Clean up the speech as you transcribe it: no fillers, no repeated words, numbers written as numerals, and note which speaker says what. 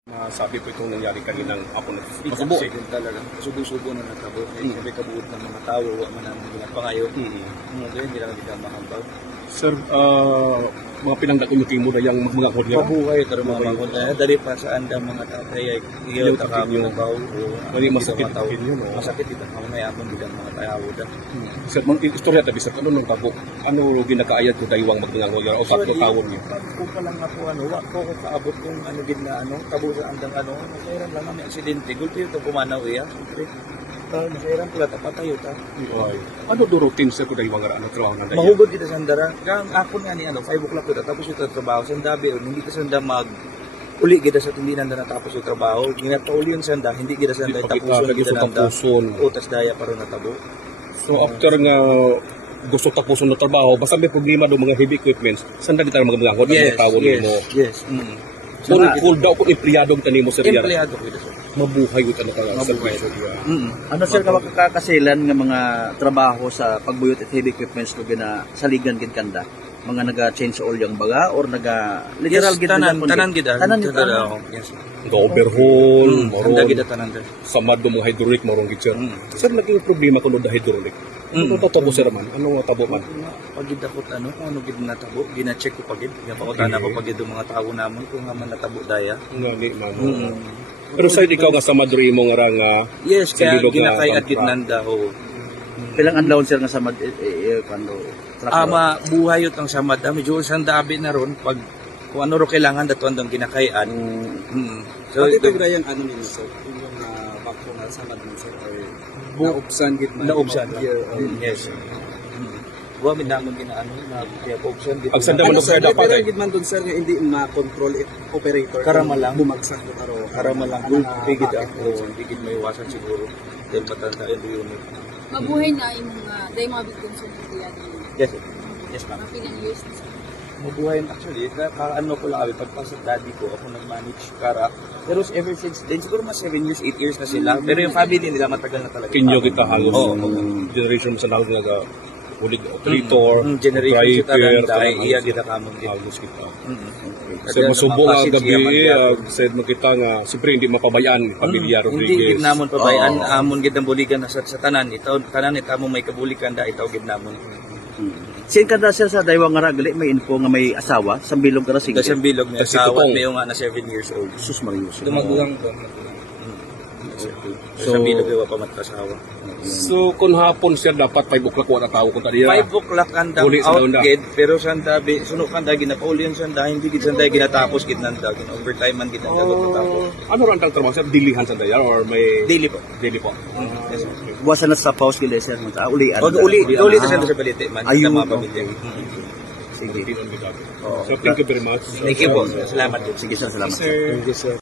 Speaker 1: Sabi po itong nangyari kaninang ako
Speaker 2: Masubo. Accident talaga. Subo-subo na natabo. Sabi kabuot ng mga tao, man ang ginagpangayo. Ngayon, hindi lang kita mahabaw.
Speaker 1: Sir, mga pinangdakon yung timo na yung mga kodya.
Speaker 2: Mabuhay ito mga mangkunda. Dali pa sa anda mga tatay ay iyaw takamo na baw.
Speaker 1: Wali masakit yun.
Speaker 2: Masakit ito. Ang mayabang bilang mga tayo.
Speaker 1: Sir, mga istorya tabi sa tanong ng tabo. Ano ginakaayad ko daywang magdangang lawyer o sakto tawon niyo?
Speaker 2: Kung pa lang ako, wak ko kaabot kung ano din na tabo sa andang nasairan lang may aksidente. Gulpi ito pumanaw iya. Nasairan pula tapatayo ta.
Speaker 1: Ano do routine sir ko daywang ano trabaho na dayo?
Speaker 2: Mahugod kita sa andara. Kang ako nga ni 5 o'clock kita tapos ito trabaho sa dabi hindi kita sanda uli kita sa tindinan na natapos yung trabaho. Ginatauli yung sanda, hindi kita sanda tapuson kita nanda. Utas daya para natabo.
Speaker 1: So after nga gusto tapuson na trabaho, basta may problema do mga heavy equipments, sanda di tayo magmangkot ang mga tawon mo.
Speaker 2: Yes.
Speaker 1: Full daw kung empleyado kita nimo sir.
Speaker 2: Empleyado ko ito sir.
Speaker 1: Mabuhay ko talaga sa service.
Speaker 3: Ano sir ka makakasilan nga mga trabaho sa pagbuyot at heavy equipments no gina saligan gid kanda? Mga naga-change oil yung baga or naga literal gid
Speaker 2: tanan gid. Yes.
Speaker 1: Overhaul,
Speaker 2: Handa gid tanan sir.
Speaker 1: Samad do mga hydraulic morong gid sir. Sir naging problema kuno da hydraulic. Ano tabo sir man? Ano tabo man?
Speaker 2: Pagid akot kung ano gid natabo, gina-check ko pagid. Pakutan ako pagid do mga tawo namon kung nga man natabo daya.
Speaker 1: Ngali man. Pero sa ikaw nga sa Madrid mo nga nga
Speaker 2: yes, kaya ginakay at gitnanda ho.
Speaker 3: Pilang adlaw sir nga sa kando
Speaker 2: buhay yun ang samad. Medyo isang dabi na ron pag kung ano ro kailangan datuan dong ginakayan.
Speaker 4: So ito yung ano ninyo sir? Yung bako nga samad mo sir or naubsan git man.
Speaker 2: Naubsan. Yes. Wa min namon ginaano na kaya option dito.
Speaker 1: Ang sanda man do sir dapat.
Speaker 4: Pero gid man dun sir nga hindi ma-control operator.
Speaker 2: Karama lang
Speaker 4: bumagsak ko karo.
Speaker 2: Karama lang gud bigid ako. Bigid may iwasan siguro. Dahil matanda yun.
Speaker 5: Mabuhay na yung mga victims ng nangyayari.
Speaker 2: Yes. Yes ma'am.
Speaker 5: Mga pilang years na sila.
Speaker 2: Mabuhay actually. Ano ko lang kami pagpasok daddy ko ako nag-manage kara. Pero ever since then siguro mas 7 years, 8 years na sila. Pero yung family nila matagal na talaga.
Speaker 1: Kinyo kita halos generation sa nang nga ulig operator,
Speaker 2: generation kita lang dahil iya kita kamong din.
Speaker 1: Halos kita. Sa masubo nga gabi, said mo kita nga siyempre hindi mapabayaan pamilya Rodriguez.
Speaker 2: Hindi gid namon pabayaan amon gid ang buligan sa tanan. Tanan ita mo may kabulikan da itaw gid namon.
Speaker 3: Sin kada sir sa daywang nga ragali may info nga may asawa sa bilog ka single.
Speaker 2: Sa bilog may asawa may nga na 7 years old.
Speaker 3: Sus Marius.
Speaker 2: Dumagulang ko. So, sa bilog wa pa matasawa.
Speaker 1: So kung hapon siya dapat 5 o'clock wala tao ko tadi.
Speaker 2: 5 o'clock ang out gid pero sanda suno kan da ginapauli yung sanda hindi gid sanda ginatapos gid nanda gin overtime man gid nanda tapos.
Speaker 1: Ano ran tang trabaho sir dilihan sa dayar or may
Speaker 2: daily po.
Speaker 1: Daily po.
Speaker 2: Yes.
Speaker 3: Buwasan na sa pause gid sir man sa ulian.
Speaker 2: Uli sa sanda sa balite man kita
Speaker 3: Ayun.
Speaker 2: mapamilya.
Speaker 1: Sige. So thank you very much.
Speaker 2: Thank you po. Salamat po.
Speaker 3: Sige sir, salamat.
Speaker 4: Thank you sir.